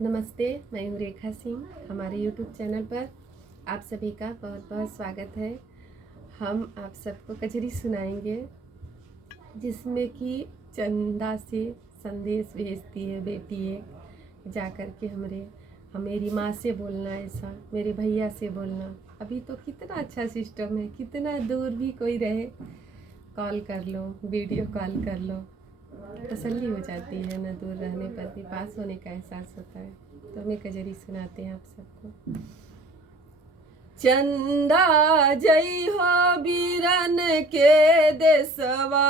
नमस्ते, मैं हूँ रेखा सिंह। हमारे यूट्यूब चैनल पर आप सभी का बहुत बहुत स्वागत है। हम आप सबको कजरी सुनाएंगे जिसमें कि चंदा से संदेश भेजती है बेटी एक, जा कर के मेरी माँ से बोलना, ऐसा मेरे भैया से बोलना। अभी तो कितना अच्छा सिस्टम है, कितना दूर भी कोई रहे कॉल कर लो, वीडियो कॉल कर लो, तसल्ली हो जाती है ना। दूर रहने पर भी पास होने का एहसास होता है। तो हमें कजरी सुनाते हैं आप सबको। चंदा जई हो बीरन के देसवा,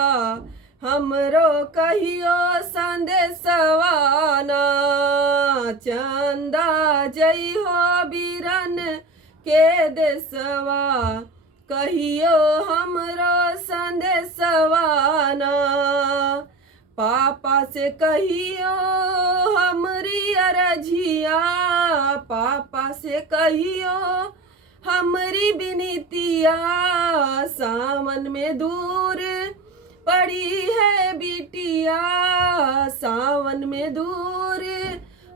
हमरो कहियो संदेशवा ना। चंदा जई हो बीरन के देसवा, कहियो हमरो संदेशवा ना। पापा से कहियो हमरी अरझिया, पापा से कहियो हमरी बिनतिया। सावन में दूर पड़ी है बिटिया, सावन में दूर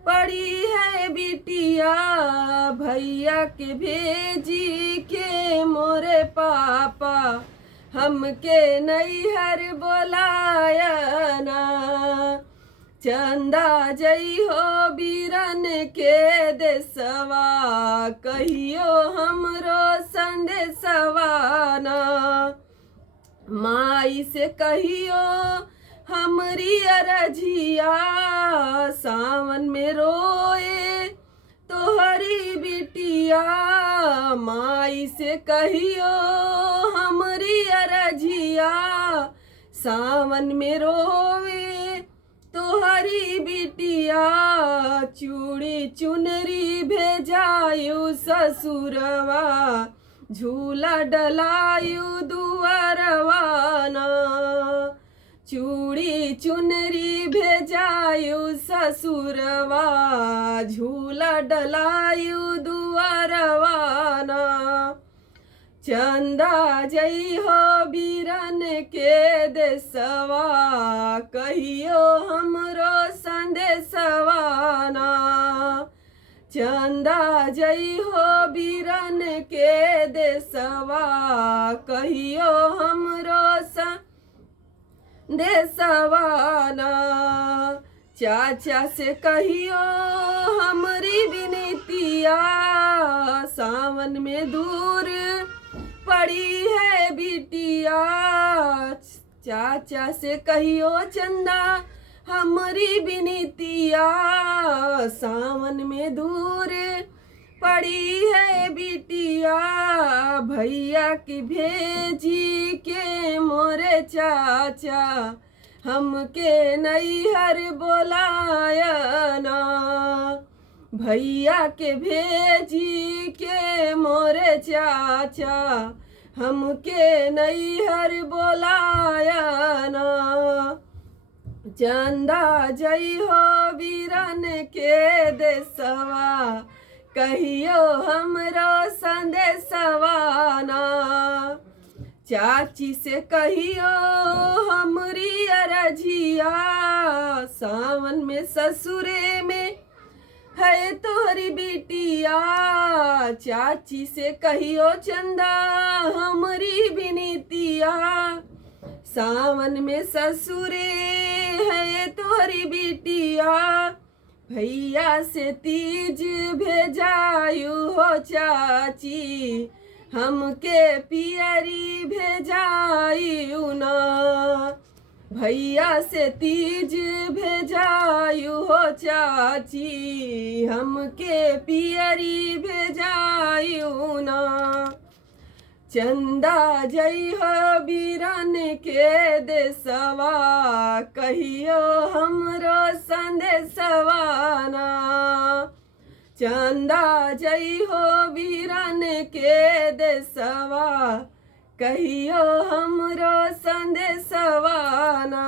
पड़ी है बिटिया। भैया के भेजी के मोरे पापा, हमके नैहर बोलाया ना। चंदा जई हो बीरन के देसवा, कहियो हमरो संदेशवा ना। माई से कहियो हमरी अरझिया, सावन में रोए तोहरी बिटिया। माई से कहियो हमरी अरझिया, सावन में रोवे तोहरी बिटिया। चूड़ी चुनरी भेजायु ससुरवा, झूला डलायु दुआरवा ना। चूड़ी चुनरी भेजायु ससुरवा, झूला डलायु दुआरवा ना। चंदा जई हो बीरन के देसवा, कहियो हमरो संदेशवा ना। चंदा जई हो बीरन के देसवा, कहियो हमरो संदेशवा ना। चाचा से कहियो हमरी बिनतिया, सावन में दूर पड़ी है बिटिया। चाचा से कहियो चंदा हमरी बिनतिया, सावन में दूर पड़ी है बिटिया। भैया की भेजी के मोरे चाचा, हमके नैहर बोलाया ना। भैया के भेजी के मोरे चाचा, हमके नैहर बोलाया ना। चंदा जई हो बीरन के देसवा, कहियो हमरो संदेशवा ना। चाची से कहियो हमरी अरझिया, सावन में ससुरे में है तोहरी बिटिया। चाची से कहियो चंदा हमरी बिनतिया, सावन में ससुरे है तोहरी बिटिया। भैया से तीज भेजायु हो चाची, हमके पियरी भेजायु ना। भैया से तीज भेजायु हो चाची, हमके पियरी भेजायु ना। चंदा जई हो बीरन के देसवा, कहियो हमरो संदेशवा ना। चंदा जई हो बीरन के देसवा, कहियो हमरो संदेशवा ना।